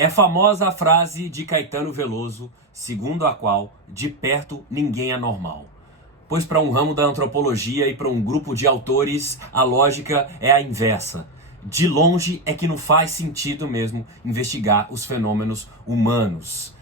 É famosa a frase de Caetano Veloso, segundo a qual, de perto ninguém é normal. Pois para um ramo da antropologia e para um grupo de autores, a lógica é a inversa. De longe é que não faz sentido mesmo investigar os fenômenos humanos.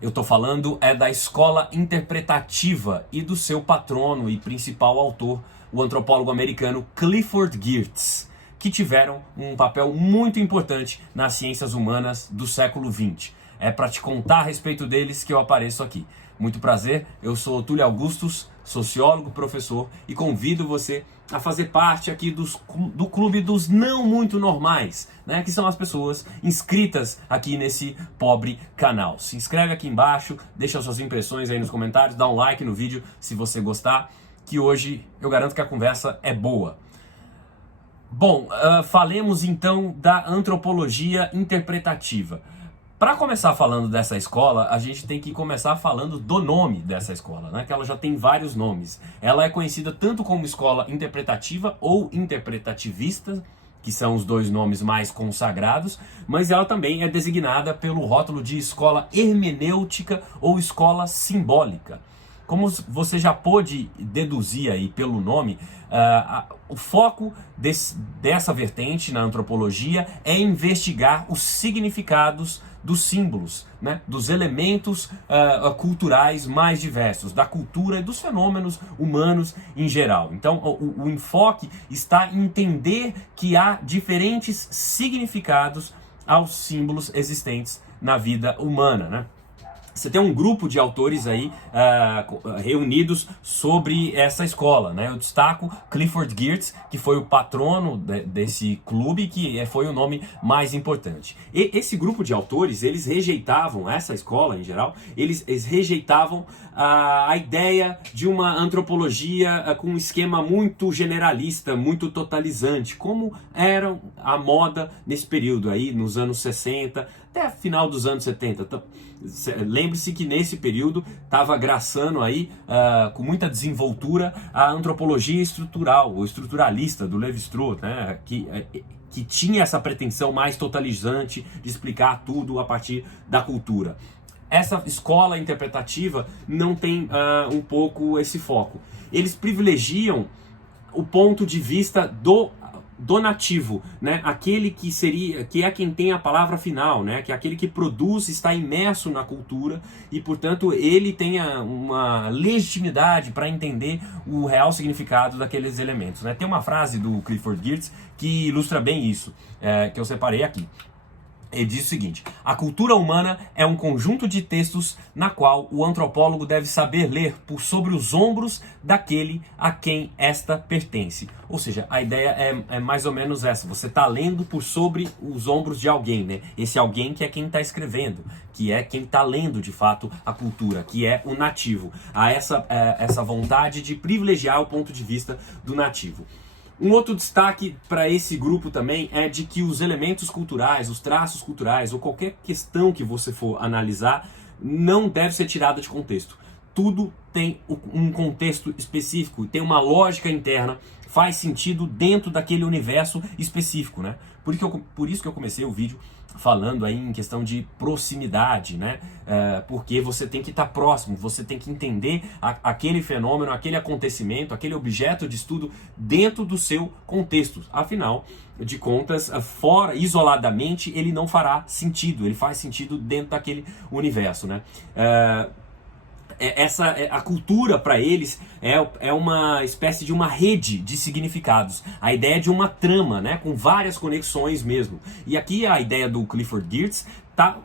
Eu estou falando da escola interpretativa e do seu patrono e principal autor, o antropólogo americano Clifford Geertz, que tiveram um papel muito importante nas ciências humanas do século XX. É para te contar a respeito deles que eu apareço aqui. Muito prazer, eu sou Túlio Augustus, sociólogo, professor, e convido você a fazer parte aqui do clube dos não muito normais, né? Que são as pessoas inscritas aqui nesse pobre canal. Se inscreve aqui embaixo, deixa suas impressões aí nos comentários, dá um like no vídeo se você gostar, que hoje eu garanto que a conversa é boa. Bom, falemos então da antropologia interpretativa. Para começar falando dessa escola, a gente tem que começar falando do nome dessa escola, né? Que ela já tem vários nomes. Ela é conhecida tanto como escola interpretativa ou interpretativista, que são os dois nomes mais consagrados, mas ela também é designada pelo rótulo de escola hermenêutica ou escola simbólica. Como você já pôde deduzir aí pelo nome, o foco dessa vertente na antropologia é investigar os significados dos símbolos, né, dos elementos culturais mais diversos, da cultura e dos fenômenos humanos em geral. Então, o enfoque está em entender que há diferentes significados aos símbolos existentes na vida humana, né? Você tem um grupo de autores aí reunidos sobre essa escola, né? Eu destaco Clifford Geertz, que foi o patrono desse clube, que foi o nome mais importante. E esse grupo de autores, eles rejeitavam, essa escola em geral, eles rejeitavam a ideia de uma antropologia com um esquema muito generalista, muito totalizante, como era a moda nesse período aí, nos anos 60, até final dos anos 70. Então, lembre-se que nesse período estava graçando aí, com muita desenvoltura, a antropologia estrutural, ou estruturalista do Levi-Strauss, né? Que tinha essa pretensão mais totalizante de explicar tudo a partir da cultura. Essa escola interpretativa não tem um pouco esse foco. Eles privilegiam o ponto de vista do nativo, né? Aquele que é quem tem a palavra final, né? Que é aquele que produz, está imerso na cultura e, portanto, ele tem uma legitimidade para entender o real significado daqueles elementos, né? Tem uma frase do Clifford Geertz que ilustra bem isso, que eu separei aqui. Ele diz o seguinte: a cultura humana é um conjunto de textos na qual o antropólogo deve saber ler por sobre os ombros daquele a quem esta pertence. Ou seja, a ideia é mais ou menos essa. Você está lendo por sobre os ombros de alguém, né? Esse alguém que é quem está escrevendo, que é quem está lendo de fato a cultura, que é o nativo. Há essa vontade de privilegiar o ponto de vista do nativo. Um outro destaque para esse grupo também é de que os elementos culturais, os traços culturais ou qualquer questão que você for analisar não deve ser tirada de contexto. Tudo tem um contexto específico, tem uma lógica interna, faz sentido dentro daquele universo específico, né? Por isso que eu comecei o vídeo falando aí em questão de proximidade, né? Porque você tem que estar próximo, você tem que entender aquele fenômeno, aquele acontecimento, aquele objeto de estudo dentro do seu contexto. Afinal de contas, fora, isoladamente, ele não fará sentido, ele faz sentido dentro daquele universo, né? A cultura para eles é uma espécie de uma rede de significados, a ideia de uma trama, né, com várias conexões mesmo. E aqui a ideia do Clifford Geertz está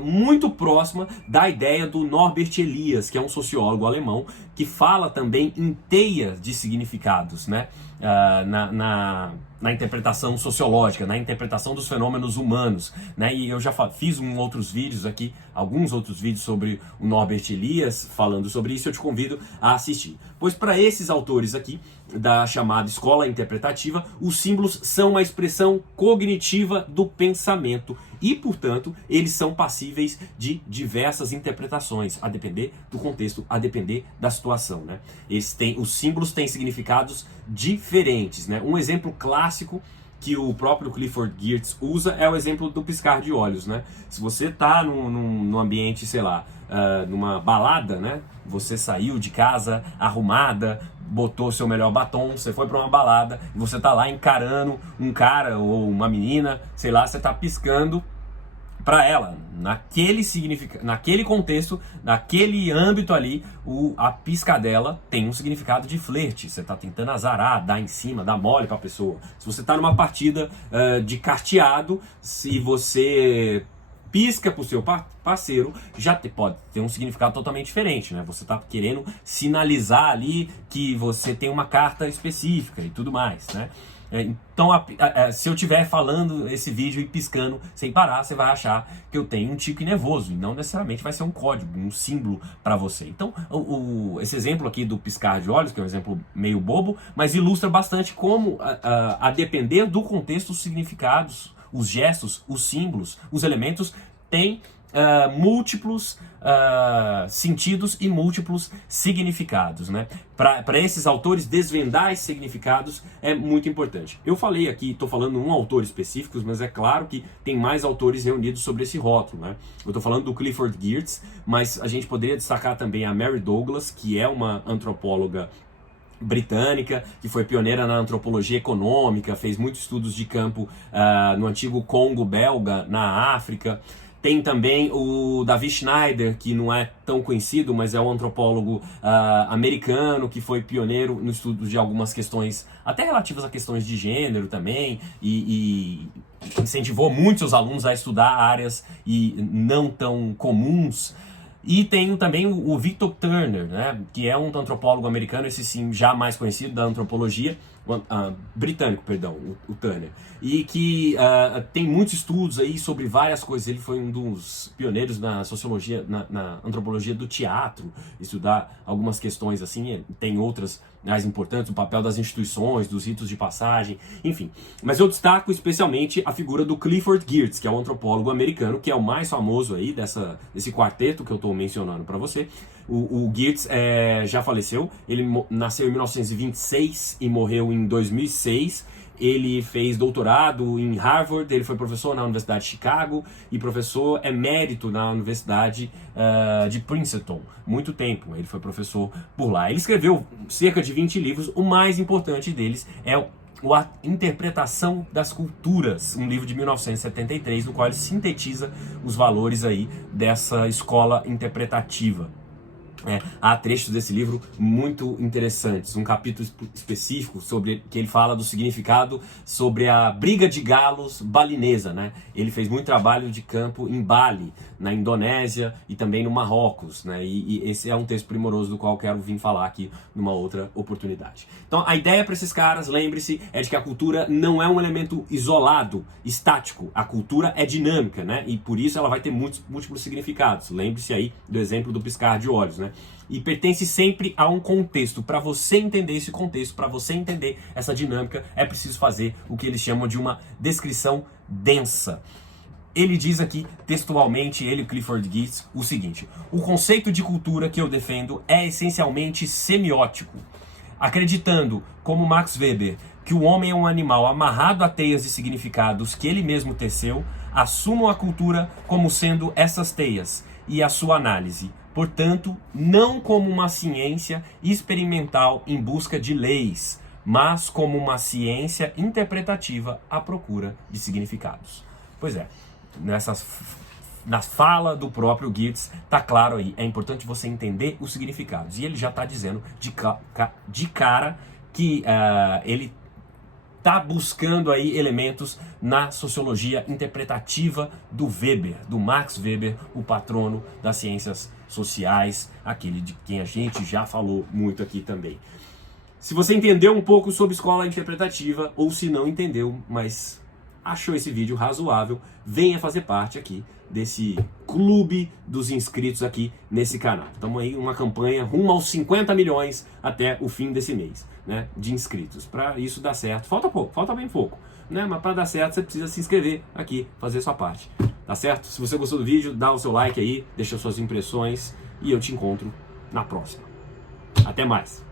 muito próxima da ideia do Norbert Elias, que é um sociólogo alemão que fala também em teias de significados, né, na interpretação sociológica, na interpretação dos fenômenos humanos, né? E eu já fiz alguns outros vídeos sobre o Norbert Elias falando sobre isso, eu te convido a assistir. Pois para esses autores aqui, da chamada escola interpretativa, os símbolos são uma expressão cognitiva do pensamento e, portanto, eles são passíveis de diversas interpretações, a depender do contexto, a depender da situação, né? Os símbolos têm significados diferentes, né? Um exemplo clássico que o próprio Clifford Geertz usa é o exemplo do piscar de olhos, né? Se você tá num ambiente, sei lá, numa balada, né? Você saiu de casa arrumada, botou seu melhor batom, você foi para uma balada e você tá lá encarando um cara ou uma menina, sei lá, você tá piscando para ela, naquele contexto, naquele âmbito ali, a piscadela tem um significado de flerte. Você está tentando azarar, dar em cima, dar mole para a pessoa. Se você está numa partida de carteado, se você pisca para o seu parceiro, pode ter um significado totalmente diferente, né? Você está querendo sinalizar ali que você tem uma carta específica e tudo mais, né? Então, se eu estiver falando esse vídeo e piscando sem parar, você vai achar que eu tenho um tique nervoso, e não necessariamente vai ser um código, um símbolo para você. Então, esse exemplo aqui do piscar de olhos, que é um exemplo meio bobo, mas ilustra bastante como, a depender do contexto, os significados, os gestos, os símbolos, os elementos têm múltiplos sentidos e múltiplos significados, né? Para esses autores, desvendar esses significados é muito importante. Eu falei aqui, estou falando um autor específico, mas é claro que tem mais autores reunidos sobre esse rótulo, né? Eu estou falando do Clifford Geertz, mas a gente poderia destacar também a Mary Douglas, que é uma antropóloga britânica, que foi pioneira na antropologia econômica, fez muitos estudos de campo no antigo Congo belga, na África. Tem também o Davi Schneider, que não é tão conhecido, mas é um antropólogo americano, que foi pioneiro no estudo de algumas questões, até relativas a questões de gênero também, e incentivou muitos seus alunos a estudar áreas não tão comuns. E tem também o Victor Turner, né, que é um antropólogo americano, esse sim já mais conhecido da antropologia, britânico, perdão, o Turner, e que tem muitos estudos aí sobre várias coisas. Ele foi um dos pioneiros na sociologia, na antropologia do teatro, estudar algumas questões assim, tem outras mais importantes, o papel das instituições, dos ritos de passagem, enfim. Mas eu destaco especialmente a figura do Clifford Geertz, que é um antropólogo americano, que é o mais famoso aí desse quarteto que eu estou mencionando para você. O Geertz já faleceu, ele nasceu em 1926 e morreu em 2006. Ele fez doutorado em Harvard, ele foi professor na Universidade de Chicago e professor emérito na Universidade de Princeton, muito tempo, ele foi professor por lá. Ele escreveu cerca de 20 livros, o mais importante deles é a Interpretação das Culturas, um livro de 1973, no qual ele sintetiza os valores aí dessa escola interpretativa. Há trechos desse livro muito interessantes, um capítulo específico sobre que ele fala do significado sobre a briga de galos balinesa, né? Ele fez muito trabalho de campo em Bali, na Indonésia e também no Marrocos, né? E esse é um texto primoroso do qual eu quero vir falar aqui numa outra oportunidade. Então a ideia para esses caras, lembre-se, é de que a cultura não é um elemento isolado, estático. A cultura é dinâmica, né? E por isso ela vai ter múltiplos significados. Lembre-se aí do exemplo do piscar de olhos, né? E pertence sempre a um contexto. Para você entender esse contexto, para você entender essa dinâmica, é preciso fazer o que eles chamam de uma descrição densa. Ele diz aqui, textualmente, Clifford Geertz, o seguinte: o conceito de cultura que eu defendo é essencialmente semiótico, acreditando, como Max Weber, que o homem é um animal amarrado a teias de significados que ele mesmo teceu, assumo a cultura como sendo essas teias e a sua análise. Portanto, não como uma ciência experimental em busca de leis, mas como uma ciência interpretativa à procura de significados. Pois é, na fala do próprio Geertz, tá claro aí, é importante você entender os significados. E ele já está dizendo de cara que ele está buscando aí elementos na sociologia interpretativa do Weber, do Max Weber, o patrono das ciências sociais, aquele de quem a gente já falou muito aqui também. Se você entendeu um pouco sobre escola interpretativa, ou se não entendeu, mas achou esse vídeo razoável, venha fazer parte aqui desse clube dos inscritos aqui nesse canal. Estamos aí uma campanha rumo aos 50 milhões até o fim desse mês, né, de inscritos. Para isso dar certo, falta pouco, falta bem pouco, né, mas para dar certo você precisa se inscrever aqui, fazer sua parte, tá certo? Se você gostou do vídeo, dá o seu like aí, deixa suas impressões e eu te encontro na próxima. Até mais!